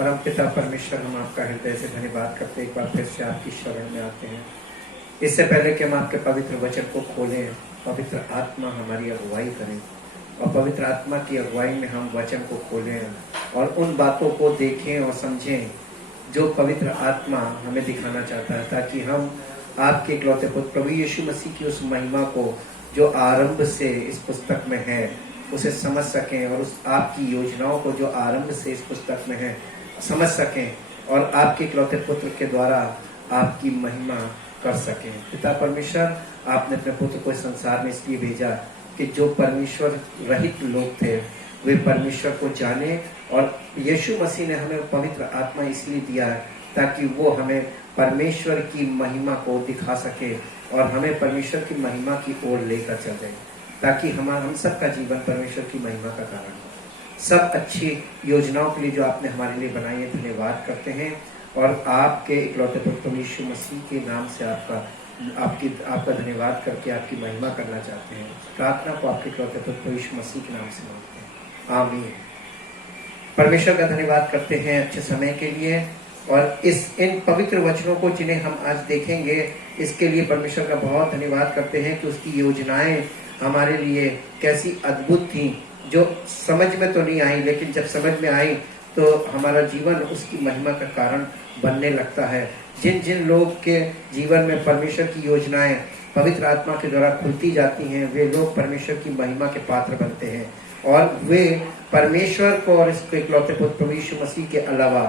परम पिता परमेश्वर, हम आपका हृदय से धन्यवाद करते एक बार फिर से आपकी शरण में आते हैं। इससे पहले कि हम आपके पवित्र वचन को खोलें, पवित्र आत्मा हमारी अगुवाई करें और पवित्र आत्मा की अगुवाई में हम वचन को खोलें और उन बातों को देखें और समझें जो पवित्र आत्मा हमें दिखाना चाहता है, ताकि हम आपके इकलौते पुत्र प्रभु यीशु मसीह की उस महिमा को जो आरंभ से इस पुस्तक में है उसे समझ सकें और उस आपकी योजनाओं को जो आरंभ से इस पुस्तक में है समझ सकें और आपके इकलौते पुत्र के द्वारा आपकी महिमा कर सकें। पिता परमेश्वर, आपने अपने पुत्र को इस संसार में इसलिए भेजा कि जो परमेश्वर रहित लोग थे वे परमेश्वर को जाने, और यीशु मसीह ने हमें पवित्र आत्मा इसलिए दिया है ताकि वो हमें परमेश्वर की महिमा को दिखा सके और हमें परमेश्वर की महिमा की ओर लेकर चल जाए, ताकि हम सबका जीवन परमेश्वर की महिमा का कारण हो। सब अच्छी योजनाओं के लिए जो आपने हमारे लिए बनाई है धन्यवाद करते हैं और आपके इकलौते पुत्र यीशु मसीह के नाम से आपका धन्यवाद करके आपकी महिमा करना चाहते हैं। प्रार्थना को आपके इकलौते पुत्र यीशु मसीह के नाम से मांगते हैं, आमीन। परमेश्वर का धन्यवाद करते हैं अच्छे समय के लिए और इन पवित्र वचनों को जिन्हें हम आज देखेंगे इसके लिए परमेश्वर का बहुत धन्यवाद करते हैं कि उसकी योजनाएं हमारे लिए कैसी अद्भुत थी, जो समझ में तो नहीं आई लेकिन जब समझ में आई तो हमारा जीवन उसकी महिमा का कारण बनने लगता है। जिन जिन लोग के जीवन में परमेश्वर की योजनाएं पवित्र आत्मा के द्वारा खुलती जाती हैं वे लोग परमेश्वर की महिमा के पात्र बनते हैं और वे परमेश्वर को और इसके इकलौते पुत्र प्रभु यीशु मसीह के अलावा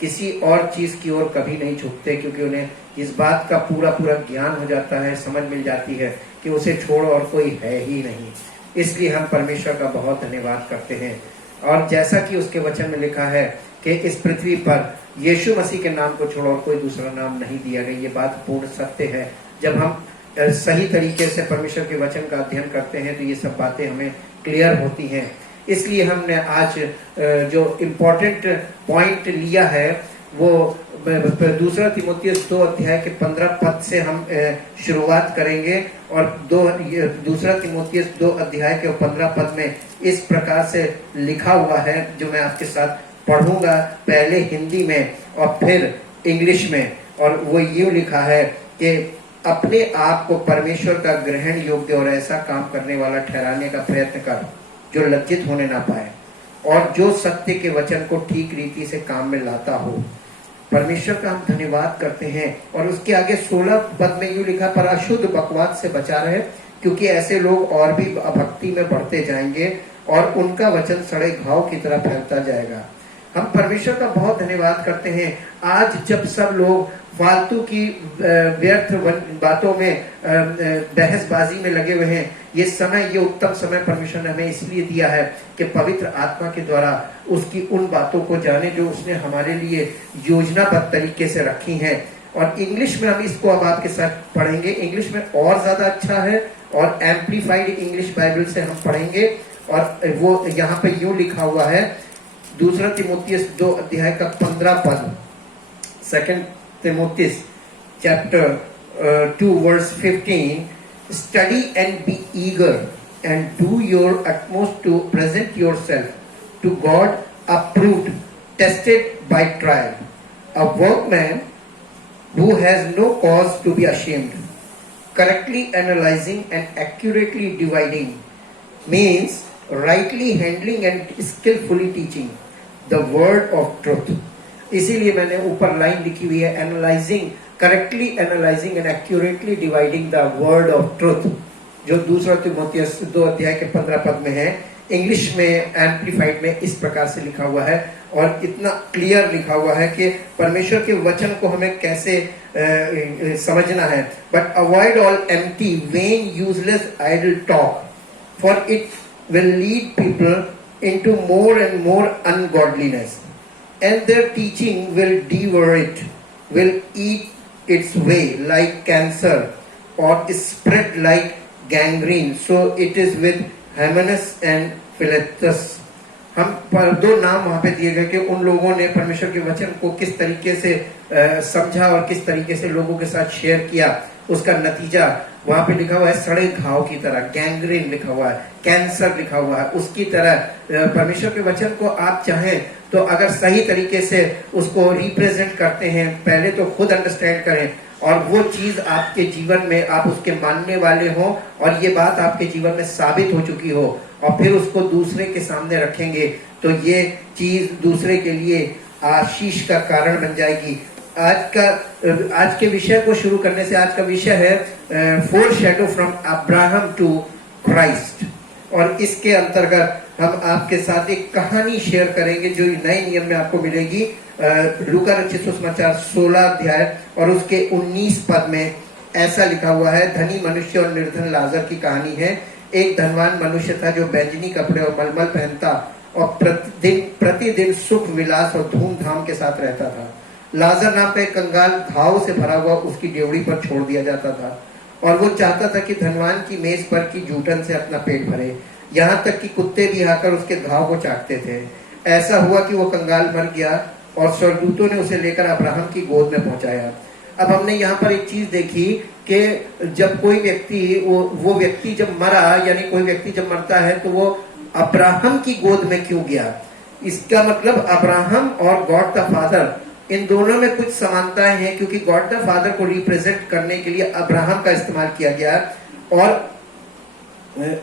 किसी और चीज की ओर कभी नहीं झुकते, क्योंकि उन्हें इस बात का पूरा ज्ञान हो जाता है, समझ मिल जाती है कि उसे छोड़ और कोई है ही नहीं। इसलिए हम परमेश्वर का बहुत धन्यवाद करते हैं। और जैसा कि उसके वचन में लिखा है कि इस पृथ्वी पर यीशु मसीह के नाम को छोड़ और कोई दूसरा नाम नहीं दिया गया, ये बात पूर्ण सत्य है। जब हम सही तरीके से परमेश्वर के वचन का अध्ययन करते हैं तो ये सब बातें हमें क्लियर होती हैं। इसलिए हमने आज जो इम्पोर्टेंट पॉइंट लिया है वो दूसरा तीमुथियुस 2 अध्याय के 15 पद से हम शुरुआत करेंगे और दूसरा तीमुथियुस 2 अध्याय के 15 पद में इस प्रकार से लिखा हुआ है जो मैं आपके साथ पढ़ूंगा, पहले हिंदी में और फिर इंग्लिश में। और वो यूं लिखा है कि अपने आप को परमेश्वर का ग्रहण योग्य और ऐसा काम करने वाला ठहराने का प्रयत्न कर जो लज्जित होने ना पाए और जो सत्य के वचन को ठीक रीति से काम में लाता हो। परमेश्वर का हम धन्यवाद करते हैं। और उसके आगे 16 पद में यूं लिखा, पर अशुद्ध बकवाद से बचा रहे क्योंकि ऐसे लोग और भी अभक्ति में बढ़ते जाएंगे और उनका वचन सड़े घाव की तरह फैलता जाएगा। हम परमेश्वर का बहुत धन्यवाद करते हैं। आज जब सब लोग फालतू की व्यर्थ बातों में बहसबाजी में लगे हुए हैं, ये समय, ये उत्तम समय परमेश्वर ने हमें इसलिए दिया है कि पवित्र आत्मा के द्वारा उसकी उन बातों को जाने जो उसने हमारे लिए योजनाबद्ध तरीके से रखी हैं। और इंग्लिश में हम इसको अब आपके साथ पढ़ेंगे। इंग्लिश में और ज्यादा अच्छा है और एम्पलीफाइड इंग्लिश बाइबल से हम पढ़ेंगे। और वो यहाँ पे यूं लिखा हुआ है, दूसरा तीमुथियुस 2 अध्याय का 15 पद, 2 Timothy chapter 2 verse 15, study and be eager and do your utmost to present yourself to God approved, tested by trial, a workman who has no cause to be ashamed, correctly analyzing and accurately dividing, means rightly handling and skillfully teaching the word of truth. इसीलिए मैंने ऊपर line लिखी हुई है, analysing, correctly analysing and accurately dividing the word of truth, जो दूसरा तीमुथियुस 2 अध्याय के 15 पद में है। इंग्लिश में एम्पलीफाइड में इस प्रकार से लिखा हुआ है और इतना क्लियर लिखा हुआ है कि परमेश्वर के वचन को हमें कैसे समझना है। But avoid all empty vain useless idle talk, for it will lead people into more and more ungodliness, and their teaching will devour it, will eat its way like cancer or spread like gangrene. So it is with Hymenaeus and Philetus. हम पर 2 नाम वहां पे दिए गए कि उन लोगों ने परमेश्वर के वचन को किस तरीके से समझा और किस तरीके से लोगों के साथ शेयर किया। उसका नतीजा वहां पे लिखा हुआ है सड़े घाव की तरह, गैंग्रीन लिखा हुआ है, कैंसर लिखा हुआ है। उसकी तरह परमेश्वर के वचन को आप चाहें तो अगर सही तरीके से उसको रिप्रेजेंट करते हैं, पहले तो खुद अंडरस्टैंड करें और वो चीज आपके जीवन में आप उसके मानने वाले हो और ये बात आपके जीवन में साबित हो चुकी हो और फिर उसको दूसरे के सामने रखेंगे तो ये चीज दूसरे के लिए आशीष का कारण बन जाएगी। आज के विषय को शुरू करने से, आज का विषय है foreshadow from Abraham to Christ, और इसके अंतर्गत हम आपके साथ एक कहानी शेयर करेंगे जो नए नियम में आपको मिलेगी। लूका रचित सुसमाचार 16 अध्याय और उसके 19 पद में ऐसा लिखा हुआ है, धनी मनुष्य और निर्धन लाजर की कहानी है। एक धनवान मनुष्य था जो बैंजनी कपड़े और मलमल पहनता और प्रतिदिन सुख विलास और धूमधाम के साथ रहता था। लाजर नाम का एक कंगाल घाव से भरा हुआ उसकी डेवड़ी पर छोड़ दिया जाता था और वो चाहता था कि धनवान की मेज पर की जूठन से अपना पेट भरे, यहाँ तक कि कुत्ते भी आकर उसके घाव को चाटते थे। ऐसा हुआ कि वो कंगाल मर गया और स्वर्गदूतों ने उसे लेकर अब्राहम की गोद में पहुंचाया। अब हमने यहाँ पर एक चीज देखी कि जब कोई व्यक्ति वो व्यक्ति जब मरा, यानी कोई व्यक्ति जब मरता है तो वो अब्राहम की गोद में क्यों गया। इसका मतलब अब्राहम और गॉड द फादर, इन दोनों में कुछ समानताएं हैं क्योंकि गॉड द फादर को रिप्रेजेंट करने के लिए अब्राहम का इस्तेमाल किया गया और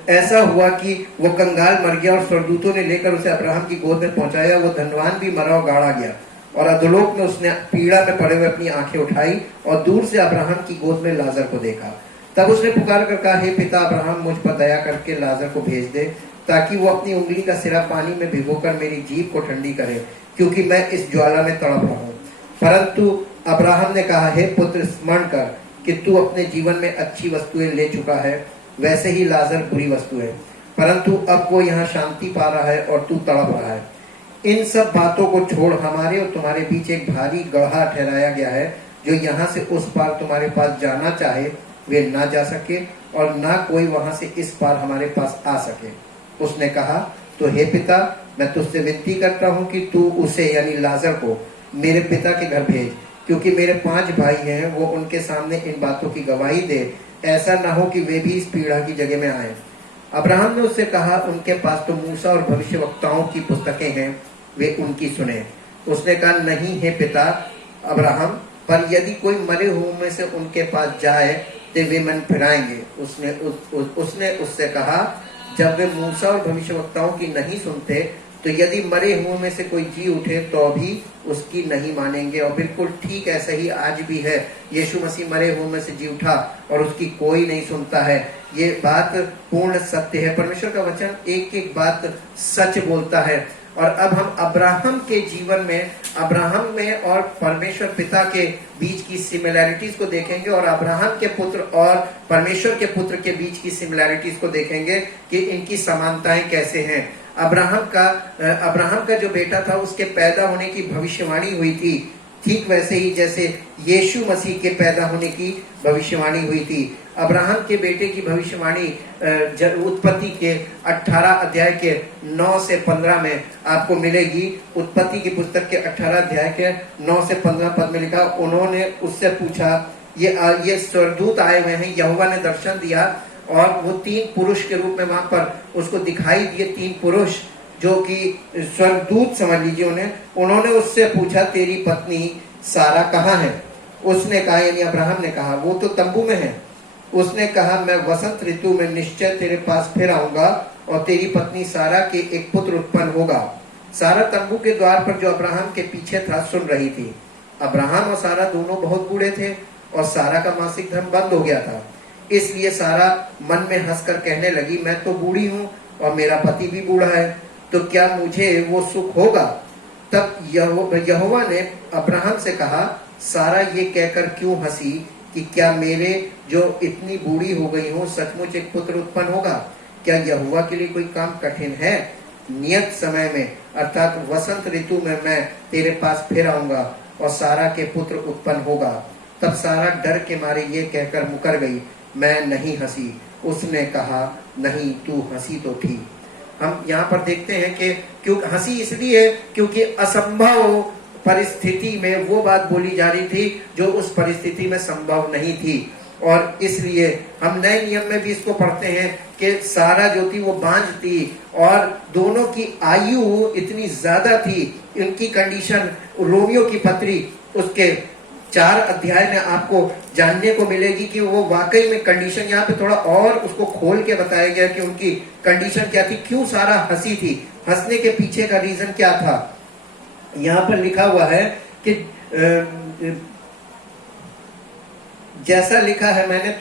ऐसा हुआ कि वो कंगाल मर गया और स्वर्गदूतों ने लेकर उसे अब्राहम की गोद में पहुंचाया। वो धनवान भी मरा और गाड़ा गया और अधोलोक में उसने पीड़ा में पड़े हुए अपनी आंखें उठाई और दूर से अब्राहम की गोद में लाजर को देखा। तब उसने पुकार कर कहा, हे पिता अब्राहम, मुझ पर दया करके लाजर को भेज दे ताकि वो अपनी उंगली का सिरा पानी में भिगोकर मेरी जीभ को ठंडी करे, क्योंकि मैं इस ज्वाला में तड़प रहा हूँ। परंतु अब्राहम ने कहा, हे पुत्र, स्मरण कर कि तू अपने जीवन में अच्छी वस्तुएं ले चुका है, वैसे ही लाजर बुरी वस्तु है, परंतु अब वो यहाँ शांति पा रहा है और तू तड़प रहा है। इन सब बातों को छोड़ हमारे और तुम्हारे बीच एक भारी गढ़ा ठहराया गया है, जो यहाँ से उस पार तुम्हारे पास जाना चाहे वे ना जा सके और ना कोई वहां से इस पार हमारे पास आ सके। उसने कहा, तो हे पिता, मैं तुझसे विनती करता हूँ कि तू उसे यानी लाजर को मेरे पिता के घर भेज, क्योंकि मेरे 5 भाई हैं, वो उनके सामने इन बातों की गवाही दे, ऐसा ना हो कि वे भी इस पीड़ा की जगह में आए। अब्राहम ने उससे कहा, उनके पास तो मूसा और भविष्यवक्ताओं की पुस्तकें हैं, वे उनकी सुने। उसने कहा, नहीं है पिता अब्राहम, पर यदि कोई मरे हुए में से उनके पास जाए तो वे मन फिराएंगे। उसने उससे कहा, जब वे मूसा और भविष्यवक्ताओं की नहीं सुनते तो यदि मरे हुए में से कोई जी उठे तो भी उसकी नहीं मानेंगे। और बिल्कुल ठीक ऐसा ही आज भी है। यीशु मसीह मरे हुए में से जी उठा और उसकी कोई नहीं सुनता है। ये बात पूर्ण सत्य है। परमेश्वर का वचन एक एक बात सच बोलता है। और अब हम अब्राहम के जीवन में, अब्राहम में और परमेश्वर पिता के बीच की सिमिलैरिटीज को देखेंगे और अब्राहम के पुत्र और परमेश्वर के पुत्र के बीच की सिमिलैरिटीज को देखेंगे कि इनकी समानताएं कैसे हैं। अब्राहम का जो बेटा था उसके पैदा होने की भविष्यवाणी हुई थी, ठीक वैसे ही जैसे यीशु मसीह के पैदा होने की भविष्यवाणी हुई थी। अब्राहम के बेटे की भविष्यवाणी उत्पत्ति के 18 अध्याय के 9 से 15 में आपको मिलेगी। उत्पत्ति की पुस्तक के 18 अध्याय के 9 से 15 पद में लिखा, उन्होंने उससे पूछा, ये स्वर्गदूत आए हुए हैं, यहोवा ने दर्शन दिया और वो 3 पुरुष के रूप में वहां पर उसको दिखाई दिए। 3 पुरुष जो कि स्वर्गदूत समझ लीजिए, उन्होंने उससे पूछा, तेरी पत्नी सारा कहाँ है? उसने कहा, यानी अब्राहम ने कहा, वो तो तंबू में है। उसने कहा, मैं वसंत ऋतु में निश्चय तेरे पास फिर आऊंगा और तेरी पत्नी सारा के एक पुत्र उत्पन्न होगा। सारा तंबू के द्वार पर जो अब्राहम के पीछे था सुन रही थी। अब्राहम और सारा दोनों बहुत बूढ़े थे और सारा का मासिक धर्म बंद हो गया था। इसलिए सारा मन में हंसकर कहने लगी, मैं तो बूढ़ी हूँ और मेरा पति भी बूढ़ा है, तो क्या मुझे वो सुख होगा? तब यहोवा ने अब्राहम से कहा, सारा ये कहकर क्यों हंसी कि क्या मेरे जो इतनी बूढ़ी हो गई हूँ सचमुच एक पुत्र उत्पन्न होगा? क्या यहोवा के लिए कोई काम कठिन है? नियत समय में अर्थात वसंत ऋतु में मैं तेरे पास फिर आऊंगा और सारा के पुत्र उत्पन्न होगा। तब सारा डर के मारे ये कहकर मुकर गई, मैं नहीं हंसी। उसने कहा, नहीं, तू हंसी तो थी। हम यहाँ पर देखते हैं कि क्यों हंसी इसलिए क्योंकि असंभव परिस्थिति में वो बात बोली जा रही थी जो उस परिस्थिति में संभव नहीं थी। और इसलिए हम नए नियम में भी इसको पढ़ते हैं कि सारा जो थी वो बांझ थी और दोनों की आयु इतनी ज्यादा थी। इनकी कंडीशन रोमियो की पत्री उसके 4 अध्याय में आपको जानने को मिलेगी कि वो वाकई में कंडीशन, यहाँ पे थोड़ा और उसको खोल के बताया गया कि उनकी कंडीशन क्या थी, क्यों सारा हंसी थी, हंसने के पीछे का रीजन क्या था। यहाँ पर लिखा हुआ है कि जैसा लिखा है, मैंने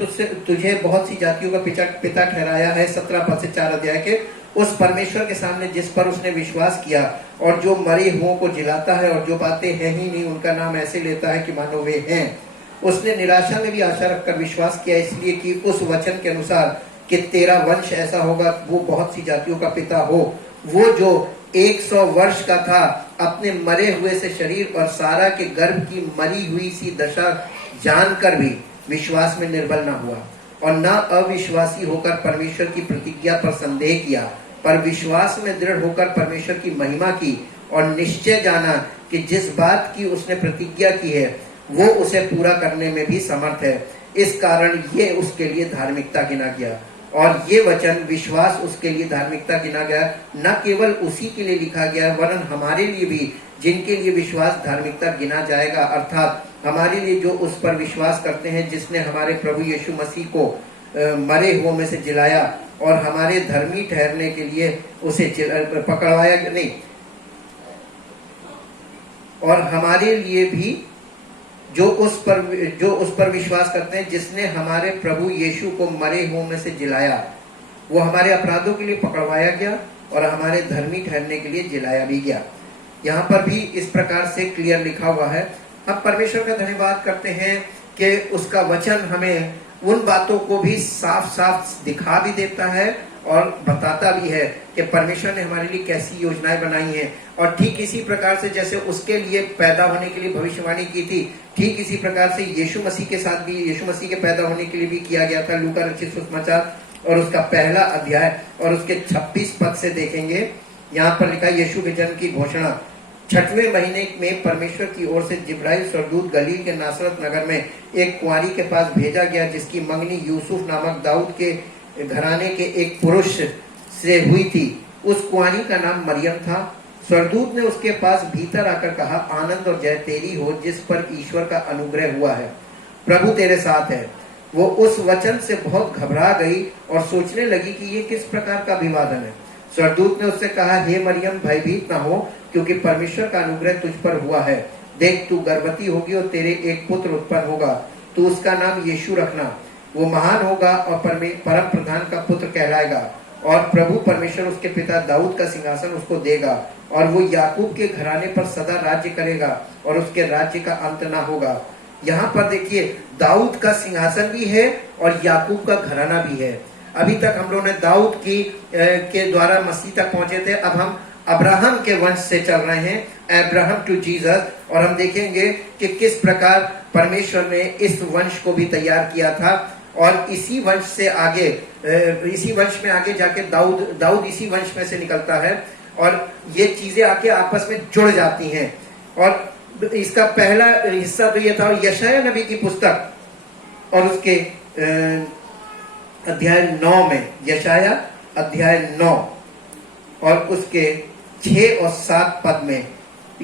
तुझे बहुत सी जातियों का पिता ठहराया है, 17 पद से 4 अध्याय के, उस परमेश्वर के सामने जिस पर उसने विश्वास किया और जो मरे हुओं को जिलाता है और जो बातें हैं ही नहीं उनका नाम ऐसे लेता है कि मानो वे हैं। उसने निराशा में भी आशा रखकर विश्वास किया, इसलिए कि उस वचन के अनुसार कि तेरा वंश ऐसा होगा, वो बहुत सी जातियों का पिता हो। वो जो 100 वर्ष का था, अपने मरे हुए से शरीर और सारा के गर्भ की मरी हुई सी दशा जानकर भी विश्वास में निर्बल न हुआ और न अविश्वासी होकर परमेश्वर की प्रतिज्ञा पर संदेह किया, पर विश्वास में दृढ़ होकर परमेश्वर की महिमा की और निश्चय जाना कि जिस बात की उसने प्रतिज्ञा की है वो उसे पूरा करने में भी समर्थ है। इस कारण ये उसके लिए धार्मिकता गिना गया। और ये वचन विश्वास उसके लिए धार्मिकता गिना गया, न केवल उसी के लिए लिखा गया वरन हमारे लिए भी, जिनके लिए विश्वास धार्मिकता गिना जाएगा, अर्थात हमारे लिए जो उस पर विश्वास करते हैं जिसने हमारे प्रभु यीशु मसीह को मरे हुओं में से जिलाया और हमारे धर्मी ठहरने के लिए उसे पकड़वाया नहीं, और हमारे लिए भी जो उस पर विश्वास करते हैं जिसने हमारे प्रभु यीशु को मरे हुओं में से जिलाया, वो हमारे अपराधों के लिए पकड़वाया गया और हमारे धर्मी ठहरने के लिए जिलाया भी गया। यहाँ पर भी इस प्रकार से क्लियर लिखा हुआ है। हम परमेश्वर का धन्यवाद करते हैं कि उसका वचन हमें उन बातों को भी साफ साफ दिखा भी देता है और बताता भी है कि परमेश्वर ने हमारे लिए कैसी योजनाएं बनाई हैं। और ठीक इसी प्रकार से जैसे उसके लिए पैदा होने के लिए भविष्यवाणी की थी, ठीक इसी प्रकार से यीशु मसीह के साथ भी, यीशु मसीह के पैदा होने के लिए भी किया गया था। लूका रचित सुसमाचार और उसका 1 अध्याय और उसके 26 पद से देखेंगे। यहाँ पर लिखा यीशु के जन्म की घोषणा। 6वें महीने में परमेश्वर की ओर से जिब्राइल स्वर्गदूत गलील के नासरत नगर में एक कुंवारी के पास भेजा गया जिसकी मंगनी यूसुफ नामक दाऊद के घराने के एक पुरुष से हुई थी। उस कुंवारी का नाम मरियम था। स्वर्गदूत ने उसके पास भीतर आकर कहा, आनंद और जय तेरी हो जिस पर ईश्वर का अनुग्रह हुआ है, प्रभु तेरे साथ है। वो उस वचन से बहुत घबरा गई और सोचने लगी कि ये किस प्रकार का अभिवादन है। स्वर्गदूत ने उससे कहा, हे मरियम भयभीत न हो, क्योंकि परमेश्वर का अनुग्रह तुझ पर हुआ है। देख तू गर्भवती होगी और तेरे एक पुत्र उत्पन्न होगा, तू उसका नाम यीशु रखना। वो महान होगा और परम प्रधान का पुत्र कहलाएगा और प्रभु परमेश्वर उसके पिता दाऊद का सिंहासन उसको देगा और वो याकूब के घराने पर सदा राज्य करेगा और उसके राज्य का अंत ना होगा। यहाँ पर देखिए दाऊद का सिंहासन भी है और याकूब का घराना भी है। अभी तक हम लोगों ने दाऊद के द्वारा मसीह तक पहुंचे थे, अब हम अब्राहम के वंश से चल रहे हैं, अब्राहम टू जीसस, और हम देखेंगे कि किस प्रकार परमेश्वर ने इस वंश को भी तैयार किया था। और इसी वंश से आगे, इसी वंश में आगे जाके दाऊद इसी वंश में से निकलता है और ये चीजें आके आपस में जुड़ जाती हैं। और इसका पहला हिस्सा तो ये था यशाया नबी की पुस्तक और उसके अध्याय 9 में, यशाया अध्याय 9 और उसके 6 और 7 पद में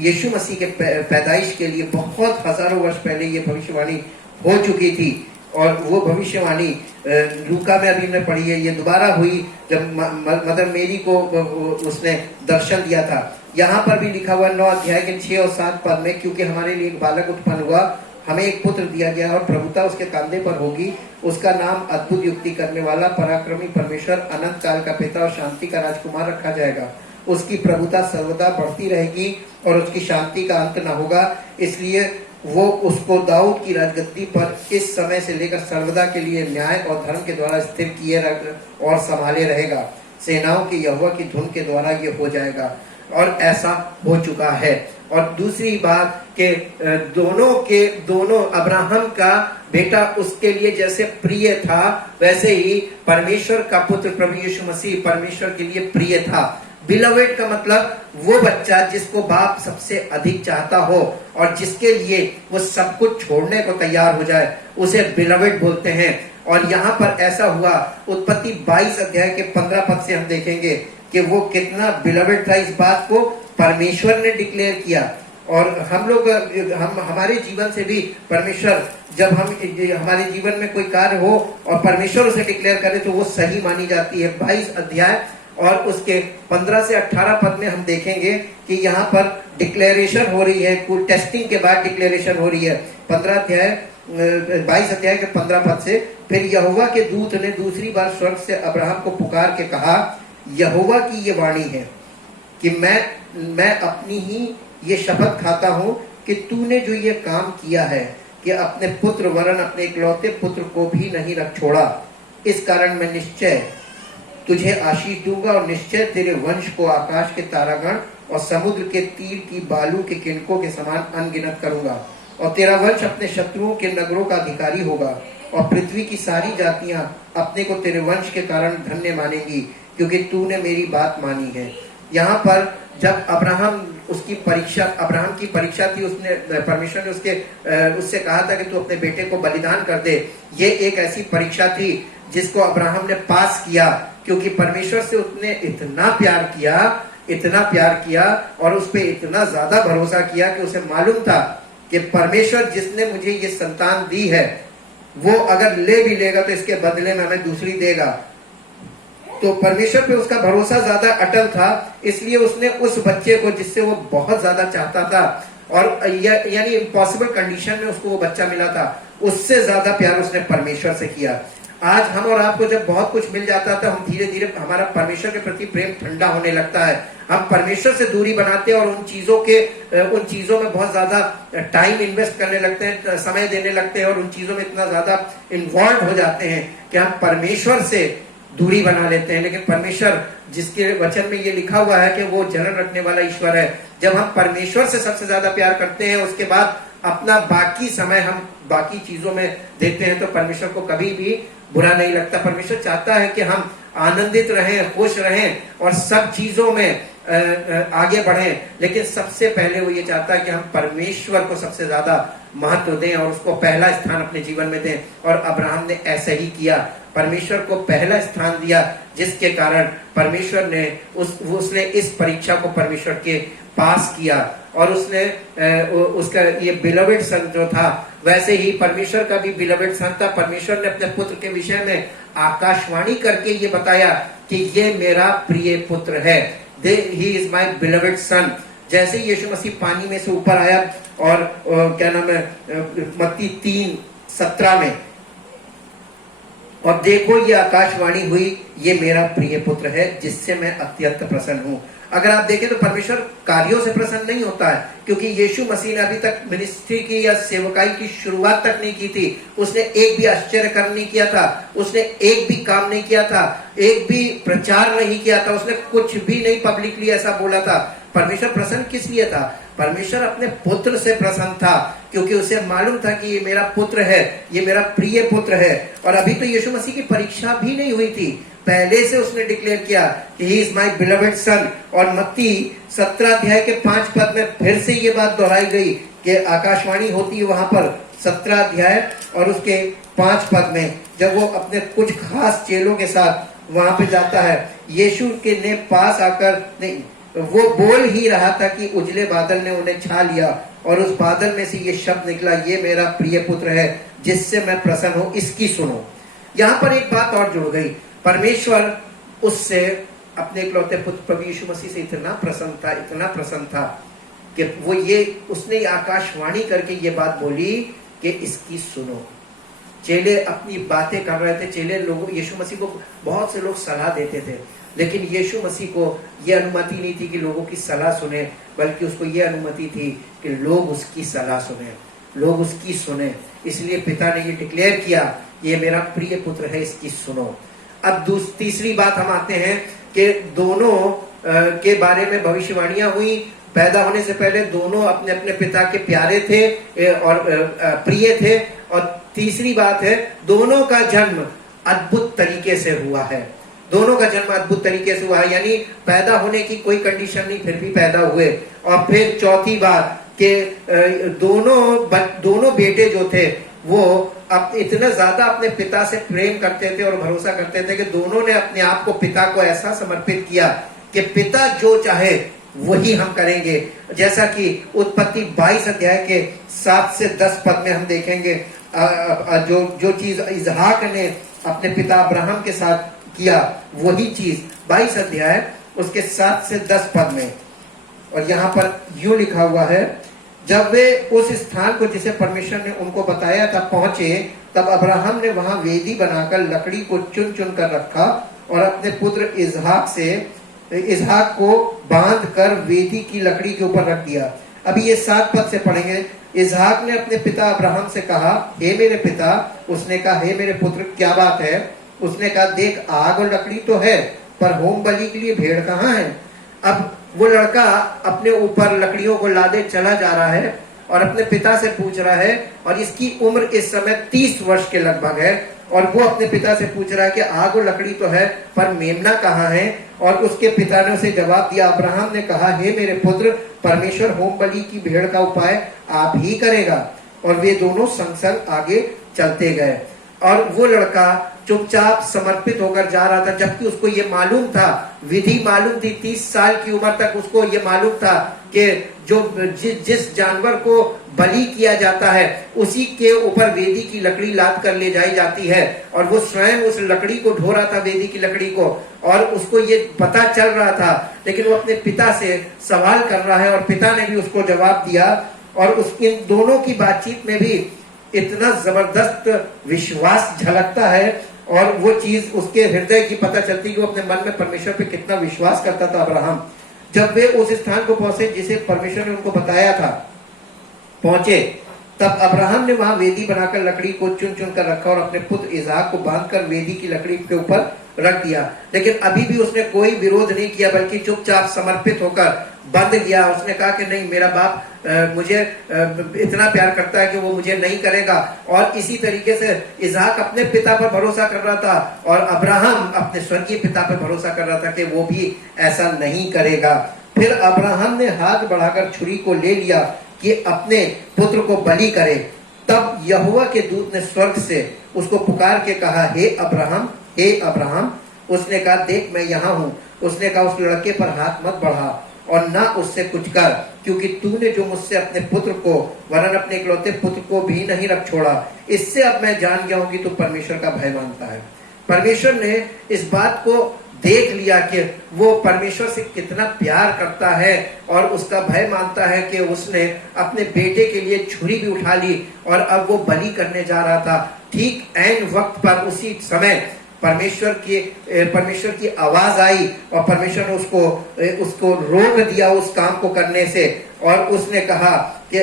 यीशु मसीह के पैदाइश के लिए बहुत हजारों वर्ष पहले ये भविष्यवाणी हो चुकी थी। और वो भविष्यवाणी लूका में अभी ने पढ़ी है, ये दोबारा हुई जब मदर मेरी को उसने दर्शन दिया था। यहाँ पर भी लिखा हुआ 9 अध्याय के 6 और 7 पद में, क्योंकि हमारे लिए एक बालक उत्पन्न हुआ, हमें एक पुत्र दिया गया और प्रभुता उसके कंधे पर होगी। उसका नाम अद्भुत युक्ति करने वाला, पराक्रमी परमेश्वर, अनंत काल का पिता और शांति का राजकुमार रखा जाएगा। उसकी प्रभुता सर्वदा बढ़ती रहेगी और उसकी शांति का अंत न होगा। इसलिए वो उसको दाऊद की राजगद्दी पर इस समय से लेकर सर्वदा के लिए न्याय और धर्म के द्वारा स्थिर किए और संभाले रहेगा। सेनाओं के यहोवा की धुन के द्वारा ये हो जाएगा और ऐसा हो चुका है। और दूसरी बात कि दोनों अब्राहम का बेटा उसके लिए जैसे प्रिय था, वैसे ही परमेश्वर का पुत्र प्रभु यीशु मसीह परमेश्वर के लिए प्रिय था। बिलवेड का मतलब वो बच्चा जिसको बाप सबसे अधिक चाहता हो और जिसके लिए वो सब कुछ छोड़ने को तैयार हो जाए, उसे बिलवेड बोलते हैं। और यहाँ पर ऐसा हुआ, उत्पत्ति 22 अध्याय के 15 पद से हम देखेंगे कि वो कितना बिलवेड था। इस बात को परमेश्वर ने डिक्लेयर किया। और हम लोग हमारे जीवन से भी परमेश्वर, जब हम हमारे जीवन में कोई कार्य हो और परमेश्वर उसे डिक्लेयर करे तो वो सही मानी जाती है। 22 अध्याय और उसके 15 से 18 पद में हम देखेंगे कि यहाँ पर डिक्लेरेशन हो रही है, कोई टेस्टिंग के बाद डिक्लेरेशन हो रही है। 22 अध्याय के 15 पद से, फिर यहोवा के दूत ने दूसरी बार स्वर्ग से अब्राहम को पुकार के कहा, यहोवा की ये वाणी है कि मैं अपनी ही ये शपथ खाता हूं कि तूने जो ये काम किया है कि अपने पुत्र वरन अपने इकलौते पुत्र को भी नहीं रख छोड़ा, इस कारण मैं निश्चय तुझे आशीष दूंगा और निश्चय तेरे वंश को आकाश के तारागण और समुद्र के तीर की बालू के किनकों के समान अनगिनत करूंगा। और तेरा वंश अपने शत्रुओं के नगरों का अधिकारी होगा और पृथ्वी की सारी जातियां अपने को तेरे वंश के कारण धन्य मानेंगी, क्योंकि तूने मेरी बात मानी है। यहाँ पर जब अब्राहम की परीक्षा थी, उसने परमेश्वर ने उससे कहा था कि तू अपने बेटे को बलिदान कर दे। ये एक ऐसी परीक्षा थी जिसको अब्राहम ने पास किया, क्योंकि परमेश्वर से उसने इतना प्यार किया और उस पर इतना ज्यादा भरोसा किया कि उसे मालूम था कि परमेश्वर जिसने मुझे ये संतान दी है वो अगर ले भी लेगा तो इसके बदले में हमें दूसरी देगा। तो परमेश्वर पे उसका भरोसा ज्यादा अटल था, इसलिए उसने उस बच्चे को जिससे वो बहुत ज्यादा चाहता था और यानी इम्पॉसिबल कंडीशन में उसको वो बच्चा मिला था, उससे ज्यादा प्यार उसने परमेश्वर से किया। आज हम और आपको जब बहुत कुछ मिल जाता है तो हम धीरे धीरे हमारा परमेश्वर के प्रति प्रेम ठंडा होने लगता है। हम परमेश्वर से दूरी बनाते हैं और उन चीजों में बहुत ज्यादा टाइम इन्वेस्ट करने लगते हैं, समय देने लगते हैं और उन चीजों में इतना ज्यादा इन्वॉल्व हो जाते हैं कि हम परमेश्वर से दूरी बना लेते हैं। लेकिन परमेश्वर, जिसके वचन में ये लिखा हुआ है कि वो जलन रखने वाला ईश्वर है, जब हम परमेश्वर से सबसे ज्यादा प्यार करते हैं उसके बाद अपना बाकी समय हम बाकी चीजों में देते हैं तो परमेश्वर को कभी भी बुरा नहीं लगता। परमेश्वर चाहता है कि हम आनंदित रहें, खुश रहें और सब चीजों में आगे बढ़ें, लेकिन सबसे पहले वो ये चाहता है कि हम परमेश्वर को सबसे ज्यादा महत्व दें और उसको पहला स्थान अपने जीवन में दें। और अब्राहम ने ऐसा ही किया, परमेश्वर को पहला स्थान दिया, जिसके कारण परमेश्वर ने उसने इस परीक्षा को परमेश्वर के पास किया और उसने उसका ये बिलवेड सन जो था, वैसे ही परमेश्वर का भी बिलवेड सन था। परमेश्वर ने अपने पुत्र के विषय में आकाशवाणी करके ये बताया कि ये मेरा प्रिय पुत्र है, ही इज माई बिलवेड सन। जैसे यीशु मसीह पानी में से ऊपर आया और क्या नाम है, मत्ती 3:17 में, और देखो ये आकाशवाणी हुई, ये मेरा प्रिय पुत्र है जिससे मैं अत्यंत प्रसन्न हूं। अगर आप देखें तो परमेश्वर कार्यों से प्रसन्न नहीं होता है, क्योंकि यीशु मसीह ने अभी तक मिनिस्ट्री की या सेवकाई की शुरुआत तक नहीं की थी। उसने एक भी आश्चर्य कर्म नहीं किया था, उसने एक भी काम नहीं किया था, एक भी प्रचार नहीं किया था, उसने कुछ भी नहीं पब्लिकली ऐसा बोला था। परमेश्वर प्रसन्न किस लिए था? परमेश्वर अपने पुत्र से प्रसन्न था, क्योंकि उसे मालूम था कि ये मेरा पुत्र है, ये मेरा प्रिय पुत्र है। और अभी तो यीशु मसीह की परीक्षा भी नहीं हुई थी, पहले से उसने डिक्लेयर किया कि ही इज माई बिलवेड सन। और मत्ती 17 अध्याय के 5 पद में फिर से ये बात दोहराई गई कि आकाशवाणी होती है वहां पर 17 अध्याय और उसके 5 पद में, जब वो अपने कुछ खास चेलों के साथ वहां पे जाता है। यीशु के ने पास आकर नहीं, वो बोल ही रहा था कि उजले बादल ने उन्हें छा लिया और उस बादल में से ये शब्द निकला, ये मेरा प्रिय पुत्र है जिससे मैं प्रसन्न हूं, इसकी सुनो। यहाँ पर एक बात और जुड़ गई, परमेश्वर उससे अपने इकलौते पुत्र प्रभु यीशु मसीह से इतना प्रसन्न था कि वो उसने आकाशवाणी करके ये बात बोली कि इसकी सुनो। चेले अपनी बातें कर रहे थे, चेले लोगों, यीशु मसीह को बहुत से लोग सलाह देते थे, लेकिन यीशु मसीह को यह अनुमति नहीं थी कि लोगों की सलाह सुने, बल्कि उसको यह अनुमति थी कि लोग उसकी सलाह सुने, लोग उसकी सुने। इसलिए पिता ने ये डिक्लेयर किया, ये मेरा प्रिय पुत्र है, इसकी सुनो। अब तीसरी बात हम आते हैं कि दोनों के बारे में भविष्यवाणियां हुई। पैदा होने से पहले दोनों अपने अपने पिता के प्यारे थे और प्रिय थे। और तीसरी बात है, दोनों का जन्म अद्भुत तरीके से हुआ है। दोनों का जन्म अद्भुत तरीके से हुआ है, यानी पैदा होने की कोई कंडीशन नहीं, फिर भी पैदा हुए। और फिर चौथी बात कि दोनों बेटे जो थे वो अब इतना ज्यादा अपने पिता से प्रेम करते थे और भरोसा करते थे कि दोनों ने अपने आप को पिता को ऐसा समर्पित किया कि पिता जो चाहे वही हम करेंगे। जैसा कि उत्पत्ति 22 अध्याय के 7 से 10 पद में हम देखेंगे, जो चीज इसहाक ने अपने पिता अब्राहम के साथ किया वही चीज 22 अध्याय उसके 7 से 10 पद में। और यहाँ पर यूं लिखा हुआ है, जब वे उस स्थान को जिसे परमेश्वर ने उनको बताया तब पहुंचे, तब अब्राहम ने वहां वेदी बनाकर लकड़ी को चुन चुन कर रखा और अपने पुत्र इसहाक को बांध कर वेदी की लकड़ी के ऊपर रख दिया। अभी ये 7 पद से पढ़ेंगे। इसहाक ने अपने पिता अब्राहम से कहा, हे मेरे पिता। उसने कहा, हे मेरे पुत्र, क्या बात है? उसने कहा, देख, आग और लकड़ी तो है, पर होम बलि के लिए भेड़ कहाँ है? अब वो लड़का अपने ऊपर लकड़ियों को लादे चला जा रहा है और अपने पिता से पूछ रहा है, और इसकी उम्र इस समय 30 वर्ष के लगभग है, और वो अपने पिता से पूछ रहा है कि आग और लकड़ी तो है, पर मेमना कहाँ है? और उसके पिता ने उसे जवाब दिया, अब्राहम ने कहा, हे मेरे पुत्र, परमेश्वर होम बलि की भेड़ का उपाय आप ही करेगा। और वे दोनों संग संग आगे चलते गए। और वो लड़का चुपचाप समर्पित होकर जा रहा था, जबकि उसको ये मालूम था, विधि मालूम थी। 30 साल की उम्र तक उसको ये मालूम था कि जिस जानवर को बलि किया जाता है उसी के ऊपर वेदी की लकड़ी लाद कर ले जाई जाती है। और वो स्वयं उस लकड़ी को ढो रहा था, वेदी की लकड़ी को, और उसको ये पता चल रहा था, लेकिन वो अपने पिता से सवाल कर रहा है और पिता ने भी उसको जवाब दिया। और इन दोनों की बातचीत में भी इतना जबरदस्त विश्वास झलकता है, और वो चीज उसके हृदय की पता चलती कि वो अपने मन में परमेश्वर पे कितना विश्वास करता था अब्राहम। जब वे उस स्थान को पहुंचे जिसे परमेश्वर ने उनको बताया था, पहुंचे, तब अब्राहम ने वहां वेदी बनाकर लकड़ी को चुन चुन कर रखा और अपने पुत्र इसहाक को बांधकर वेदी की लकड़ी के ऊपर रख दिया। लेकिन अभी भी उसने कोई विरोध नहीं किया, बल्कि चुपचाप समर्पित होकर बंद लिया। उसने कहा कि नहीं, मेरा बाप मुझे इतना प्यार करता है कि वो मुझे नहीं करेगा। और इसी तरीके से इसहाक अपने पिता पर भरोसा कर रहा था और अब्राहम अपने स्वर्गीय पिता पर भरोसा कर रहा था कि वो भी ऐसा नहीं करेगा। फिर अब्राहम ने हाथ बढ़ाकर छुरी को ले लिया कि अपने पुत्र को बलि करे। तब यहोवा के दूत ने स्वर्ग से उसको पुकार के कहा, हे अब्राहम, हे अब्राहम। उसने कहा, देख, मैं यहाँ हूँ। उसने कहा, उस लड़के पर हाथ मत बढ़ा और ना उससे कुछ कर, क्योंकि तूने जो मुझसे अपने पुत्र को, वरन अपने इकलौते पुत्र को भी नहीं रख छोड़ा। इससे अब मैं जान गया हूं कि तू परमेश्वर का भय मानता है। परमेश्वर ने इस बात को देख लिया कि वो परमेश्वर से कितना प्यार करता है और उसका भय मानता है कि उसने अपने बेटे के लिए छुरी भी उठा ली और अब वो बलि करने जा रहा था। ठीक ऐन वक्त पर उसी समय परमेश्वर की आवाज आई और परमेश्वर ने उसको रोक दिया उस काम को करने से। और उसने कहा कि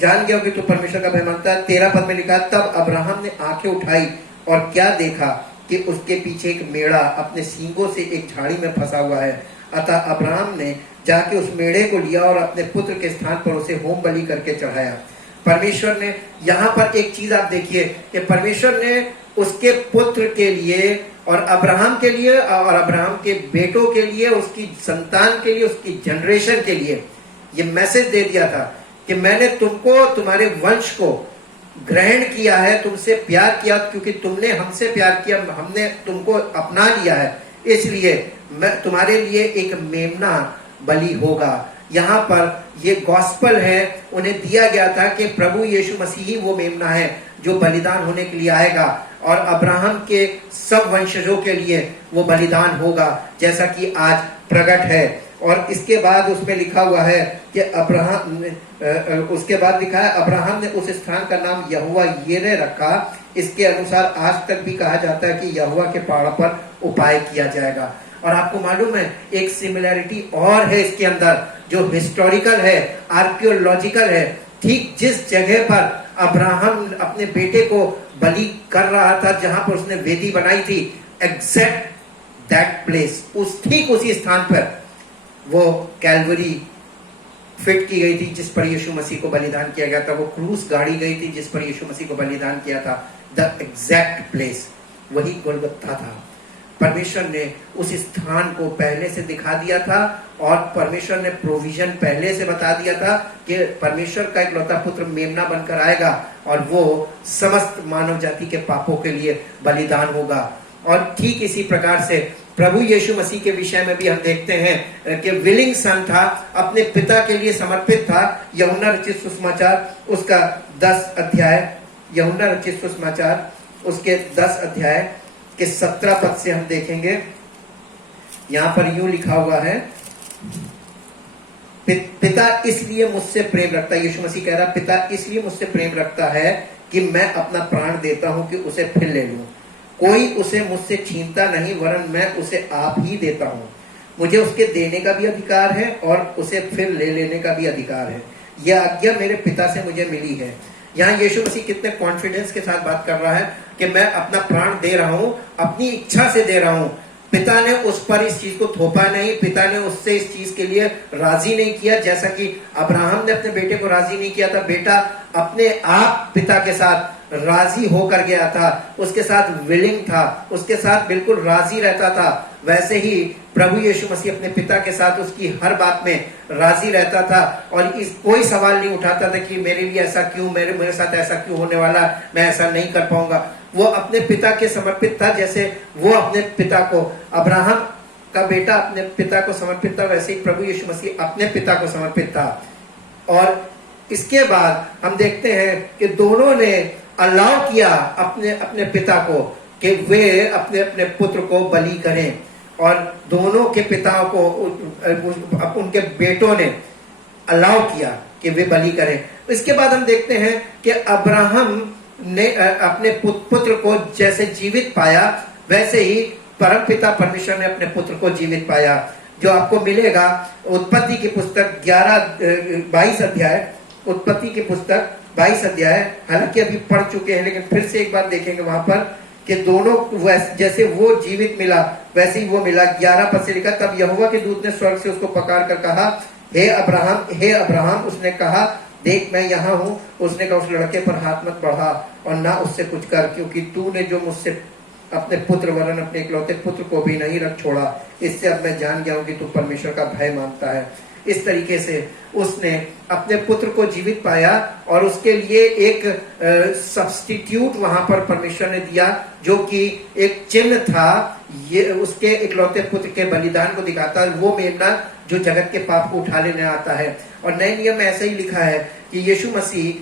जान गया कि तू परमेश्वर का भय मानता है। 13 पद में लिखा, तब अब्राहम ने आंखें उठाई और क्या देखा कि उसके पीछे एक मेढ़ा अपने सींगों से एक झाड़ी में फंसा हुआ है। अतः अब्राहम ने जाके उस मेढ़े को लिया और अपने पुत्र के स्थान पर उसे होम बलि करके चढ़ाया। परमेश्वर ने यहाँ पर एक चीज आप देखिए कि परमेश्वर ने उसके पुत्र के लिए और अब्राहम के लिए और अब्राहम के बेटों के लिए, उसकी संतान के लिए, उसकी जनरेशन के लिए ये मैसेज दे दिया था कि मैंने तुमको, तुम्हारे वंश को ग्रहण किया है, तुमसे प्यार किया, क्योंकि तुमने हमसे प्यार किया, हमने तुमको अपना लिया है, इसलिए मैं तुम्हारे लिए एक मेमना बलि होगा। यहाँ पर ये गॉस्पल है, उन्हें दिया गया था कि प्रभु यीशु मसीह ही वो मेमना है जो बलिदान होने के लिए आएगा और अब्राहम के सब वंशजों के लिए वो बलिदान होगा, जैसा कि आज प्रकट है। और इसके बाद उसमें लिखा हुआ है कि उसके बाद लिखा है, अब्राहम ने उस स्थान का नाम यहोवा यिरे रखा। इसके अनुसार आज तक भी कहा जाता है कि यहोवा के पहाड़ पर उपाय किया जाएगा। और आपको मालूम है एक सिमिलैरिटी और है इसके अंदर जो हिस्टोरिकल है, आर्कियोलॉजिकल है। ठीक जिस जगह पर अब्राहम अपने बेटे को बलि कर रहा था, जहां पर उसने वेदी बनाई थी, एग्जैक्ट दैट प्लेस, ठीक उसी स्थान पर वो कैलवरी फिट की गई थी जिस पर यीशु मसीह को बलिदान किया गया था। वो क्रूस गाड़ी गई थी जिस पर यीशु मसीह को बलिदान किया था। द एग्जैक्ट प्लेस वही गोलगत्था था। परमेश्वर ने उस स्थान को पहले से दिखा दिया था और परमेश्वर ने प्रोविजन पहले से बता दिया था कि परमेश्वर का इकलौता पुत्र मेमना बनकर आएगा और वो समस्त मानव जाति के पापों के लिए बलिदान होगा। और ठीक इसी प्रकार से प्रभु यीशु मसीह के विषय में भी हम देखते हैं कि विलिंग सन था, अपने पिता के लिए समर्पित था। यूहन्ना रचित सुसमाचार उसका 10 अध्याय, यूहन्ना रचित सुसमाचार उसके 10 अध्याय के 17 पद से हम देखेंगे। यहां पर यूं लिखा हुआ है, पिता इसलिए मुझसे प्रेम रखता है, यीशु मसीह कह रहा पिता इसलिए मुझसे प्रेम रखता है कि मैं अपना प्राण देता हूं कि उसे फिर ले लूं। कोई उसे मुझसे छीनता नहीं, वरन मैं उसे आप ही देता हूं। मुझे उसके देने का भी अधिकार है और उसे फिर ले लेने का भी अधिकार है। यह आज्ञा मेरे पिता से मुझे मिली है। यहाँ यीशु मसीह कितने कॉन्फिडेंस के साथ बात कर रहा है कि मैं अपना प्राण दे रहा हूं, अपनी इच्छा से दे रहा हूं। पिता ने उस पर इस चीज को थोपा नहीं, पिता ने उससे इस चीज के लिए राजी नहीं किया। जैसा कि अब्राहम ने अपने बेटे को राजी नहीं किया था, बेटा अपने आप पिता के साथ राजी होकर गया था, उसके साथ विलिंग था, उसके साथ बिल्कुल राजी रहता था। वैसे ही प्रभु यीशु मसीह अपने पिता के साथ उसकी हर बात में राजी रहता था और इस कोई सवाल नहीं उठाता था कि मेरे लिए ऐसा क्यों, मेरे साथ ऐसा क्यों होने वाला, मैं ऐसा नहीं कर पाऊंगा। वो अपने पिता के समर्पित था, जैसे वो अपने पिता को, अब्राहम का बेटा अपने पिता को समर्पित था, वैसे ही प्रभु यीशु मसीह अपने पिता को समर्पित था। और इसके बाद हम देखते हैं कि दोनों ने अलाउ किया अपने अपने पिता को कि वे अपने अपने पुत्र को बलि करें, और दोनों के पिताओं को, उनके बेटों ने अलाउ किया कि वे बलि करें। इसके बाद हम देखते हैं कि अब्राहम ने अपने पुत्र को जैसे जीवित पाया, वैसे ही परमपिता परमेश्वर ने अपने पुत्र को जीवित पाया, जो आपको मिलेगा उत्पत्ति की पुस्तक 22 अध्याय, उत्पत्ति की पुस्तक 22 अध्याय। हालांकि अभी पढ़ चुके हैं, लेकिन फिर से एक बार देखेंगे वहां पर कि दोनों जैसे वो जीवित मिला वैसे ही वो मिला। 11 पद से लिखा, तब यहोवा के दूत ने स्वर्ग से उसको पकड़ कर कहा, हे अब्राहम, हे अब्राहम। उसने कहा, देख मैं यहाँ हूँ। उसने कहा, उस लड़के पर हाथ मत बढ़ा और ना उससे कुछ कर, क्योंकि तूने जो मुझसे अपने पुत्र वरन अपने इकलौते पुत्र को भी नहीं रख छोड़ा, इससे अब मैं जान गया हूँ कि तू परमेश्वर का भय मानता है। इस तरीके से उसने अपने पुत्र को जीवित पाया और उसके लिए एक सब्स्टिट्यूट वहां पर परमेश्वर ने दिया, जो कि एक चिन्ह था, ये उसके इकलौते पुत्र के बलिदान को दिखाता है। वो मेमना जो जगत के पाप को उठा लेने आता है। और नए नियम में ऐसा ही लिखा है कि यीशु मसीह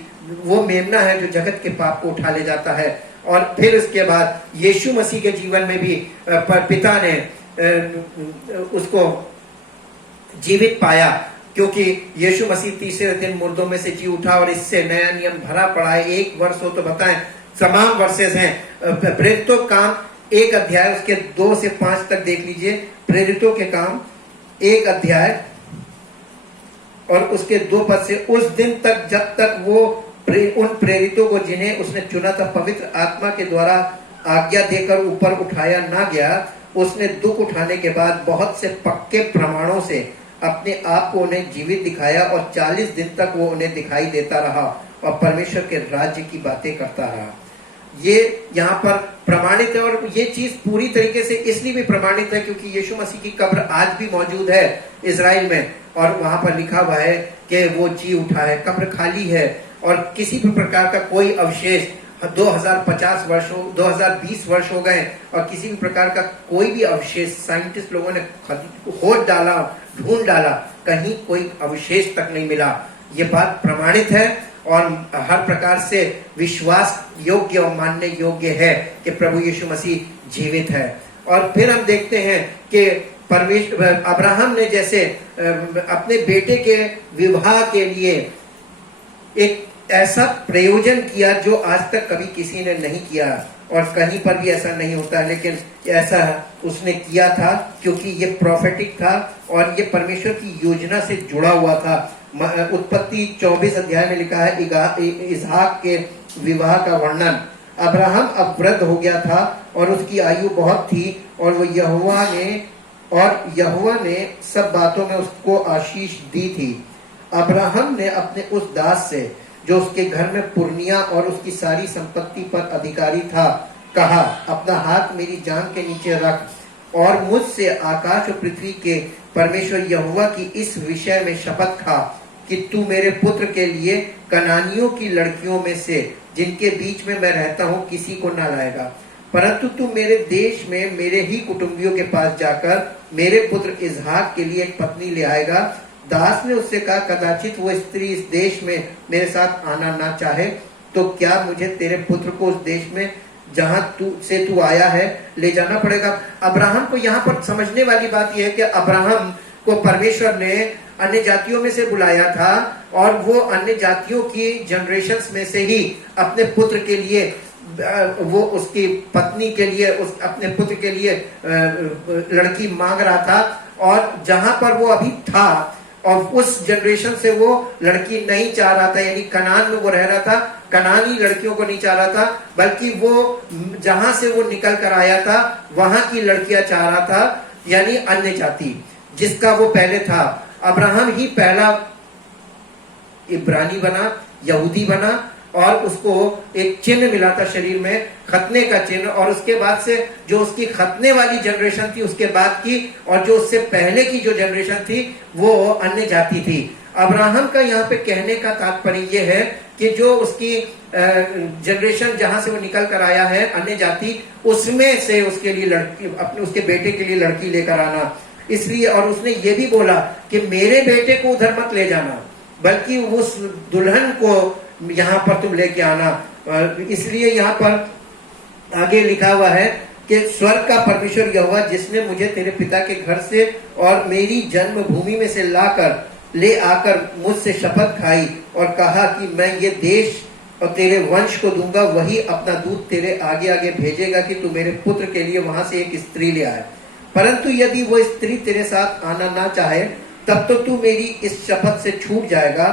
वो मेमना है जो जगत के पाप को उठा ले जाता है। और फिर उसके बाद यीशु मसीह के जीवन में भी पिता ने उसको जीवित पाया, क्योंकि यीशु मसीह तीसरे दिन मुर्दों में से जी उठा और इससे नया नियम भरा पड़ा है। 1 वर्ष हो तो बताएं, तमाम वर्सेस हैं। प्रेरितों काम 1 अध्याय उसके 2 से 5 तक देख लीजिए। प्रेरितों के काम 1 अध्याय और उसके 2 पद से, उस दिन तक जब तक वो उन प्रेरितों को जिन्हें उसने चुना था पवित्र आत्मा के द्वारा आज्ञा देकर ऊपर उठाया ना गया, उसने दुख उठाने के बाद बहुत से पक्के प्रमाणों से अपने आप को उन्हें जीवित दिखाया और 40 दिन तक वो उन्हें दिखाई देता रहा और परमेश्वर के राज्य की बातें करता रहा। ये यहाँ पर प्रमाणित है, और ये चीज पूरी तरीके से इसलिए भी प्रमाणित है क्योंकि यीशु मसीह की कब्र आज भी मौजूद है इजराइल में, और वहां पर लिखा हुआ है कि वो जी उठा है। कब्र खाली है और किसी भी प्रकार का कोई अवशेष 2020 वर्ष हो गए और किसी भी प्रकार का कोई भी अवशेष साइंटिस्ट लोगों ने खोज डाला, ढूंढ डाला, कहीं कोई अवशेष तक नहीं मिला। ये बात प्रमाणित है और हर प्रकार से विश्वास योग्य और मानने योग्य है कि प्रभु यीशु मसीह जीवित है। और फिर हम देखते हैं कि अब्राहम ने जैसे अपने बेटे के विवाह के लिए एक ऐसा प्रयोजन किया जो आज तक कभी किसी ने नहीं किया, और कहीं पर भी ऐसा नहीं होता है, लेकिन ऐसा उसने किया था क्योंकि ये प्रोफेटिक था और ये परमेश्वर की योजना से जुड़ा हुआ था। उत्पत्ति 24 अध्याय में लिखा है इसहाक के विवाह का वर्णन। अब्राहम अब वृद्ध हो गया था और उसकी आयु बहुत थी, और वो यहोवा ने सब बातों में उसको आशीष दी थी। अब्राहम ने अपने उस दास से जो उसके घर में पुरनिया और उसकी सारी संपत्ति पर अधिकारी था कहा, अपना हाथ मेरी जान के नीचे रख, और मुझसे आकाश और पृथ्वी के परमेश्वर यहोवा की इस विषय में शपथ खा कि तू मेरे पुत्र के लिए कनानियों की लड़कियों में से जिनके बीच में मैं रहता हूँ किसी को न लाएगा, परंतु तू मेरे देश में मेरे ही कुटुंबियों के पास जाकर मेरे पुत्र इसहाक के लिए एक पत्नी ले आएगा। दास ने उससे कहा, कदाचित वो स्त्री इस देश में मेरे साथ आना ना चाहे तो क्या मुझे तेरे पुत्र को उस देश में जहां तू आया है ले जाना पड़ेगा। अब्राहम को यहाँ पर समझने वाली बात यह है कि अब्राहम को परमेश्वर ने अन्य जातियों में से बुलाया था और वो अन्य जातियों की जनरेशन्स में से ही अपने पुत्र के लिए, वो उसकी पत्नी के लिए, अपने पुत्र के लिए लड़की मांग रहा था। और जहां पर वो अभी था और उस जनरेशन से वो लड़की नहीं चाह रहा था, यानी कनान में वो रह रहा था, कनानी लड़कियों को नहीं चाह रहा था, बल्कि वो जहां से वो निकल कर आया था वहां की लड़कियां चाह रहा था, यानी अन्य जाति जिसका वो पहले था। अब्राहम ही पहला इब्रानी बना, यहूदी बना और उसको एक चिन्ह मिला था शरीर में, खतने का चिन्ह। और उसके बाद से जो उसकी खतने वाली जनरेशन थी उसके बाद की, और जो उससे पहले की जो जनरेशन थी वो अन्य जाति थी। अब्राहम का यहाँ पे कहने का तात्पर्य ये है कि जो उसकी जनरेशन जहां से वो निकल कर आया है अन्य जाति, उसमें से उसके लिए लड़की, अपने उसके बेटे के लिए लड़की लेकर आना। इसलिए और उसने ये भी बोला कि मेरे बेटे को उधर मत ले जाना, बल्कि उस दुल्हन को यहाँ पर तुम लेके आना। इसलिए यहाँ पर आगे लिखा हुआ है कि स्वर्ग का परमेश्वर यहोवा जिसने मुझे तेरे पिता के घर से और मेरी जन्मभूमि में से ले आकर मुझसे शपथ खाई और कहा कि मैं ये देश और तेरे वंश को दूंगा, वही अपना दूत तेरे आगे आगे भेजेगा कि तू मेरे पुत्र के लिए वहां से एक स्त्री ले आए। परंतु यदि वो स्त्री तेरे साथ आना ना चाहे तब तो तू मेरी इस शपथ से छूट जाएगा,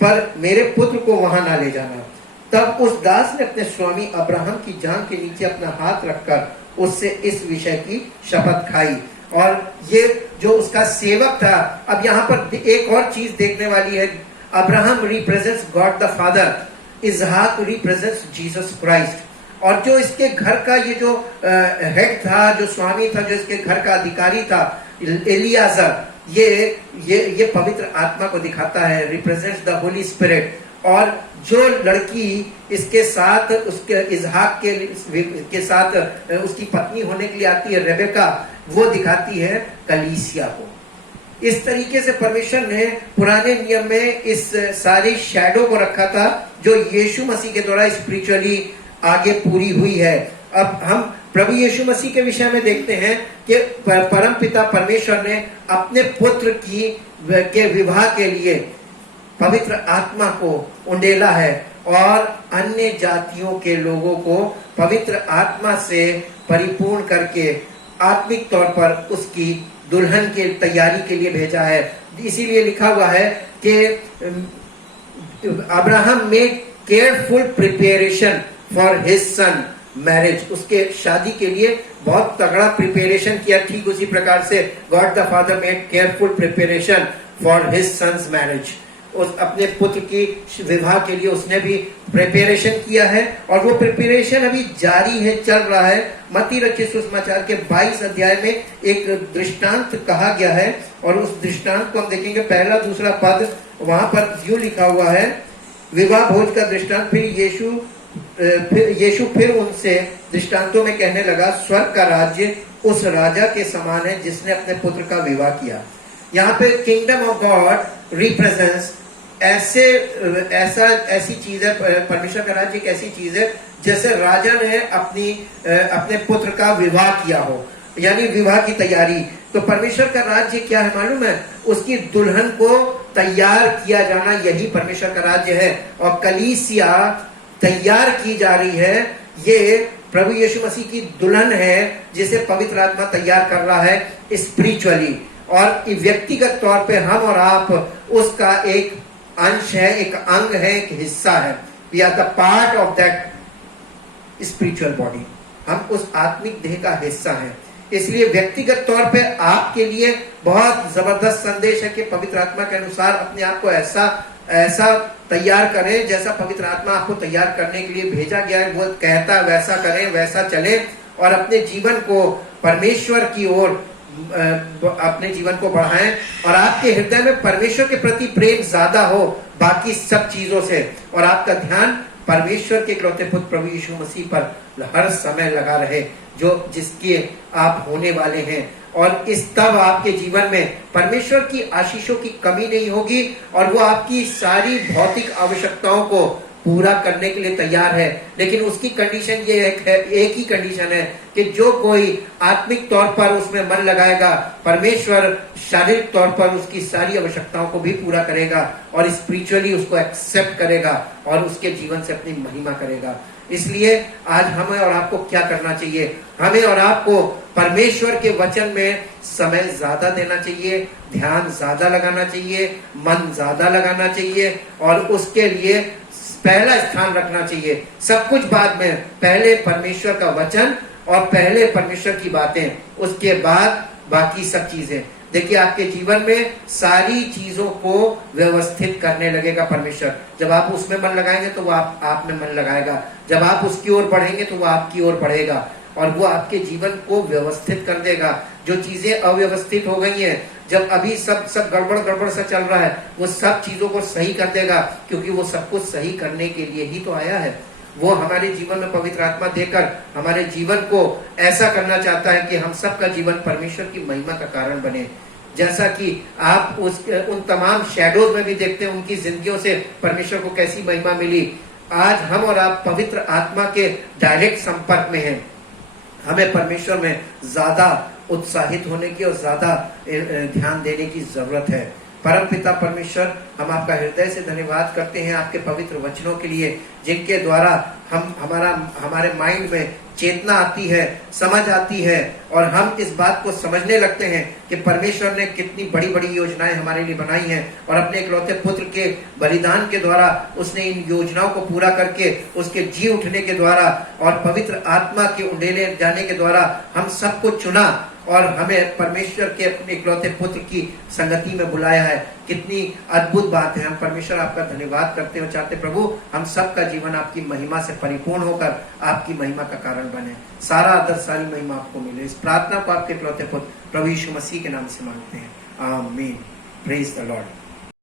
पर मेरे पुत्र को वहां ना ले जाना। तब उस दास ने अपने स्वामी अब्राहम की जांघ के नीचे अपना हाथ रखकर उससे इस विषय की शपथ खाई। और ये जो उसका सेवक था, अब यहाँ पर एक और चीज देखने वाली है। Abraham represents God the Father, इसहाक रिप्रेजेंट्स जीसस क्राइस्ट। और जो इसके घर का ये जो हेड था, जो स्वामी था, जो इसके घर का अधिकारी था, एलियाजर, ये पवित्र आत्मा को दिखाता है, रिप्रेजेंट्स द होली स्पिरिट। और जो लड़की इसके साथ, उसके इसहाक के साथ उसकी पत्नी होने के लिए आती है, रेबेका, वो दिखाती है कलीसिया को। इस तरीके से परमेश्वर ने पुराने नियम में इस सारी शैडो को रखा था जो यीशु मसीह के द्वारा स्पिरिचुअली आगे पूरी हुई है। अब हम प्रभु यीशु मसीह के विषय में देखते हैं कि परम पिता परमेश्वर ने अपने पुत्र के विवाह के लिए पवित्र आत्मा को उंडेला है और अन्य जातियों के लोगों को पवित्र आत्मा से परिपूर्ण करके आत्मिक तौर पर उसकी दुल्हन के तैयारी के लिए भेजा है। इसीलिए लिखा हुआ है कि Abraham made careful preparation for his son marriage, उसके शादी के लिए बहुत तगड़ा प्रिपरेशन किया। ठीक उसी प्रकार से God the Father made careful preparation for his son's marriage, उस अपने पुत्र की विवाह के लिए उसने भी प्रिपरेशन किया है। और वो प्रिपरेशन अभी जारी है, चल रहा है। मत्ती रचित सुसमाचार के 22 अध्याय में एक दृष्टांत कहा गया है और उस दृष्टांत को हम देखेंगे। पहला दूसरा पद वहां पर यूं लिखा हुआ है, विवाह भोज का दृष्टांत। फिर यीशु फिर उनसे दृष्टांतों में कहने लगा, स्वर्ग का राज्य उस राजा के समान है जिसने अपने पुत्र का विवाह किया। यहाँ पे किंगडम ऑफ गॉड रिप्रेजेंट्स ऐसी चीज है, परमेश्वर का राज्य एक ऐसी चीज है जैसे राजा ने अपने पुत्र का विवाह किया हो, यानी विवाह की तैयारी। तो परमेश्वर का राज्य क्या है मालूम है? उसकी दुल्हन को तैयार किया जाना, यही परमेश्वर का राज्य है। और कलीसिया तैयार की जा रही है, ये प्रभु यीशु मसीह की दुल्हन है जिसे पवित्र आत्मा तैयार कर रहा है स्पिरिचुअली। और व्यक्तिगत तौर पे हम और आप उसका एक अंश है, एक अंग है, एक हिस्सा है। We are the part of that spiritual body, हम उस आत्मिक देह का हिस्सा है। इसलिए व्यक्तिगत तौर पे आपके लिए बहुत जबरदस्त संदेश है कि पवित्र आत्मा के अनुसार अपने आप को ऐसा तैयार करें जैसा पवित्र आत्मा आपको तैयार करने के लिए भेजा गया है। वो कहता है वैसा करें, वैसा चले और अपने जीवन को परमेश्वर की ओर अपने जीवन को बढ़ाएं और आपके हृदय में परमेश्वर के प्रति प्रेम ज्यादा हो बाकी सब चीजों से, और आपका ध्यान परमेश्वर के इकलौते पुत्र प्रभु यीशु मसीह पर हर समय लगा रहे, जो जिसके आप होने वाले हैं। और इस तब आपके जीवन में परमेश्वर की आशीषों की कमी नहीं होगी और वो आपकी सारी भौतिक आवश्यकताओं को पूरा करने के लिए तैयार है। लेकिन उसकी कंडीशन ये एक ही कंडीशन है कि जो कोई आत्मिक तौर पर उसमें मन लगाएगा, परमेश्वर शारीरिक तौर पर उसकी सारी आवश्यकताओं को भी पूरा करेगा और स्पिरिचुअली उसको एक्सेप्ट करेगा और उसके जीवन से अपनी महिमा करेगा। इसलिए आज हमें और आपको क्या करना चाहिए? हमें और आपको परमेश्वर के वचन में समय ज्यादा देना चाहिए, ध्यान ज्यादा लगाना चाहिए, मन ज्यादा लगाना चाहिए और उसके लिए पहला स्थान रखना चाहिए। सब कुछ बाद में, पहले परमेश्वर का वचन और पहले परमेश्वर की बातें, उसके बाद बाकी सब चीजें। देखिए आपके जीवन में सारी चीजों को व्यवस्थित करने लगेगा परमेश्वर। जब आप उसमें मन लगाएंगे तो वो आप में मन लगाएगा, जब आप उसकी ओर बढ़ेंगे तो वो आपकी ओर बढ़ेगा और वो आपके जीवन को व्यवस्थित कर देगा। जो चीजें अव्यवस्थित हो गई हैं, जब अभी सब गड़बड़ सा चल रहा है, वो सब चीजों को सही कर देगा, क्योंकि वो सब कुछ सही करने के लिए ही तो आया है। वो हमारे जीवन में पवित्र आत्मा देकर हमारे जीवन को ऐसा करना चाहता है कि हम सबका जीवन परमेश्वर की महिमा का कारण बने। जैसा कि आप उन तमाम शैडोज में भी देखते हैं, उनकी जिंदगियों से परमेश्वर को कैसी महिमा मिली। आज हम और आप पवित्र आत्मा के डायरेक्ट संपर्क में हैं। हमें परमेश्वर में ज्यादा उत्साहित होने की और ज्यादा ध्यान देने की जरूरत है। परम पिता परमेश्वर, हम आपका हृदय से धन्यवाद करते हैं आपके पवित्र वचनों के लिए, जिनके द्वारा हमारे माइंड में चेतना आती है, समझ आती है और हम इस बात को समझने लगते हैं कि परमेश्वर ने कितनी बड़ी बड़ी योजनाएं हमारे लिए बनाई हैं और अपने इकलौते पुत्र के बलिदान के द्वारा उसने इन योजनाओं को पूरा करके, उसके जी उठने के द्वारा और पवित्र आत्मा के उंडेले जाने के द्वारा हम सबको चुना और हमें परमेश्वर के अपने इकलौते पुत्र की संगति में बुलाया है। कितनी अद्भुत बात है। हम परमेश्वर आपका धन्यवाद करते हो चाहते प्रभु हम सबका जीवन आपकी महिमा से परिपूर्ण होकर आपकी महिमा का कारण बने। सारा आदर सारी महिमा आपको मिले। इस प्रार्थना को आपके इकलौते पुत्र प्रभु यीशु मसीह के नाम से मांगते हैं, आमीन। Praise the Lord.